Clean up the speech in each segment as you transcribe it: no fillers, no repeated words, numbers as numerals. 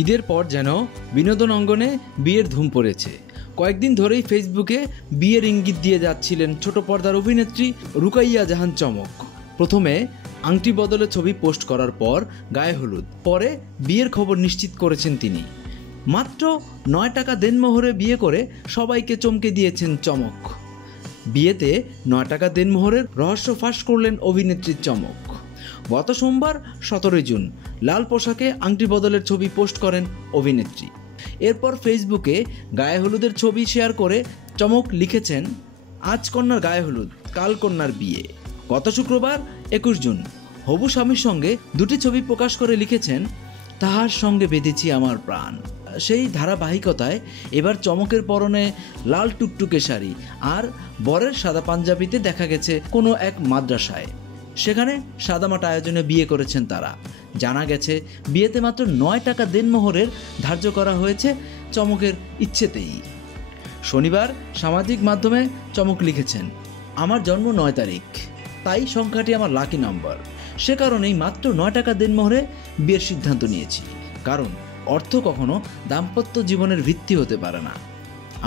ঈদের পর যেন বিনোদন অঙ্গনে বিয়ের ধুম পড়েছে। কয়েকদিন ধরেই ফেসবুকে বিয়ের ইঙ্গিত দিয়ে যাচ্ছিলেন ছোট পর্দার অভিনেত্রী রুকাইয়া জাহান চমক। প্রথমে আংটি বদলে ছবি পোস্ট করার পর গায়ে হলুদ, পরে বিয়ের খবর নিশ্চিত করেছেন তিনি। মাত্র 9 টাকা দেনমোহরে বিয়ে করে সবাইকে চমকে দিয়েছেন চমক। বিয়েতে 9 টাকা দেনমোহরের রহস্য ফাঁস করলেন অভিনেত্রী চমক। গত সোমবার 17 জুন লাল পোশাকে আংটি বদলের ছবি পোস্ট করেন অভিনেত্রী। এরপর ফেসবুকে গায়ে হলুদের ছবি শেয়ার করে চমক লিখেছেন, আজ কন্যার গায়ে হলুদ, কাল কন্যার বিয়ে। গত শুক্রবার 21 জুন হবু স্বামীর সঙ্গে দুটি ছবি প্রকাশ করে লিখেছেন, তাহার সঙ্গে বেঁধেছি আমার প্রাণ। সেই ধারাবাহিকতায় এবার চমকের পরনে লাল টুকটুকে শাড়ি আর বরের সাদা পাঞ্জাবিতে দেখা গেছে কোনো এক মাদ্রাসায়। সেখানে সাদামাটা আয়োজনে বিয়ে করেছেন তারা। জানা গেছে বিয়েতে মাত্র 9 টাকা দেনমোহরের ধার্য করা হয়েছে চমকের ইচ্ছেতেই। শনিবার সামাজিক মাধ্যমে চমক লিখেছেন, আমার জন্ম 9 তারিখ, তাই সংখ্যাটি আমার লাকি নাম্বার। সে কারণেই মাত্র 9 টাকা দেনমোহরে বিয়ের সিদ্ধান্ত নিয়েছি, কারণ অর্থ কখনো দাম্পত্য জীবনের ভিত্তি হতে পারে না।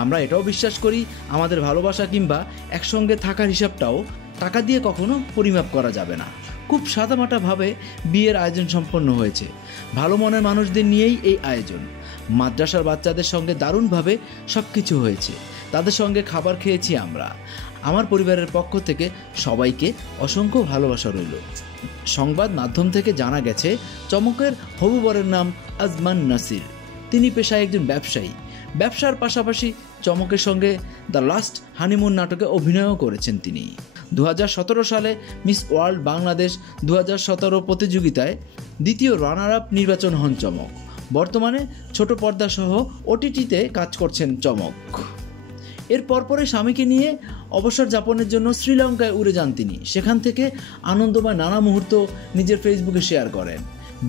আমরা এটাও বিশ্বাস করি আমাদের ভালোবাসা কিংবা একসঙ্গে থাকার হিসাবটাও টাকা দিয়ে কখনো পরিমাপ করা যাবে না। খুব সাদামাটাভাবে বিয়ের আয়োজন সম্পন্ন হয়েছে। ভালো মনের মানুষদের নিয়েই এই আয়োজন। মাদ্রাসার বাচ্চাদের সঙ্গে দারুণভাবে সব কিছু হয়েছে। তাদের সঙ্গে খাবার খেয়েছি আমরা। আমার পরিবারের পক্ষ থেকে সবাইকে অসংখ্য ভালোবাসা রইল। সংবাদ মাধ্যম থেকে জানা গেছে চমকের হবু বরের নাম আজমান নাসির। তিনি পেশায় একজন ব্যবসায়ী। ব্যবসার পাশাপাশি চমকের সঙ্গে দ্য লাস্ট হানিমুন নাটকে অভিনয়ও করেছেন তিনি। 2017 সালে মিস ওয়ার্ল্ড বাংলাদেশ 2017 প্রতিযোগিতায় দ্বিতীয় রানার আপ নির্বাচন হন চমক। বর্তমানে ছোট পর্দা সহ ওটিটিতে কাজ করছেন চমক। এর পরপরই স্বামীকে নিয়ে অবসর যাপনের জন্য শ্রীলঙ্কায় উড়ে যান তিনি। সেখান থেকে আনন্দময় নানা মুহূর্ত নিজের ফেসবুকে শেয়ার করেন।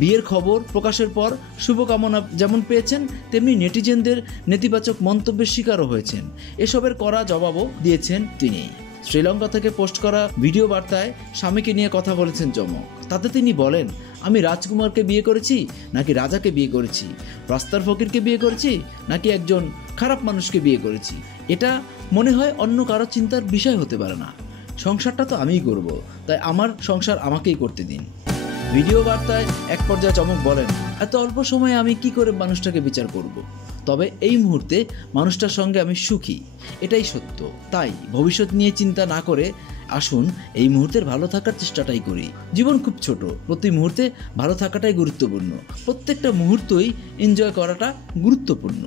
বিয়ের খবর প্রকাশের পর শুভকামনা যেমন পেয়েছেন, তেমনি নেটিজেনদের নেতিবাচক মন্তব্যের শিকারও হয়েছেন। এসবের কড়া জবাবও দিয়েছেন তিনি। শ্রীলঙ্কা থেকে পোস্ট করা ভিডিও বার্তায় স্বামীকে নিয়ে কথা বলেছেন চমক। তাতে তিনি বলেন, আমি রাজকুমারকে বিয়ে করেছি নাকি রাজাকে বিয়ে করেছি, রাস্তার ফকিরকে বিয়ে করেছি নাকি একজন খারাপ মানুষকে বিয়ে করেছি, এটা মনে হয় অন্য কারো চিন্তার বিষয় হতে পারে না। সংসারটা তো আমিই করব, তাই আমার সংসার আমাকেই করতে দিন। ভিডিও বার্তায় এক পর্যায়ে চমক বলেন, এত অল্প সময়ে আমি কি করে মানুষটাকে বিচার করব। তবে এই মুহূর্তে মানুষটার সঙ্গে আমি সুখী, এটাই সত্য। তাই ভবিষ্যৎ নিয়ে চিন্তা না করে আসুন এই মুহূর্তের ভালো থাকার চেষ্টাটাই করি। জীবন খুব ছোট, প্রতি মুহূর্তে ভালো থাকাটাই গুরুত্বপূর্ণ। প্রত্যেকটা মুহূর্তই এনজয় করাটা গুরুত্বপূর্ণ।